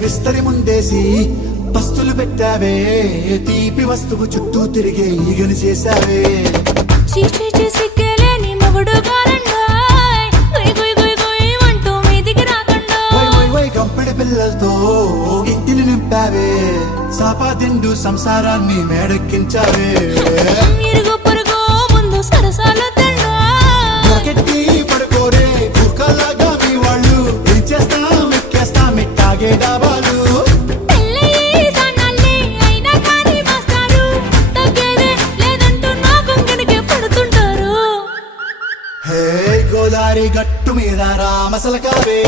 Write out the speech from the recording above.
విస్తరి ముందేసి పస్తులు పెట్టావే తీపి వస్తువు చుట్టూ తిరిగే ఈగలు చేశావే చీచీ చేసి కేలేని మొగుడు కారండాయ్ గుయ్ గుయ్ గుయ్ గుయ్ అంటూ మీదికి రాకండాయ్ కంపెడి పిల్లలతో ఇంటిని నింపావే సాపాదిండు సంసారాన్ని మేడెక్కించావే ఇరుగు పొరుగు ముందు సరసాలు కెట్టి పడుకోరే కుక్కలాగా మీ వాళ్ళు ఏం చేస్తాం ఎక్కేస్తాం ఇట్టాగే డాబాలు హే గోదారి గట్టు మీద రామసలకావే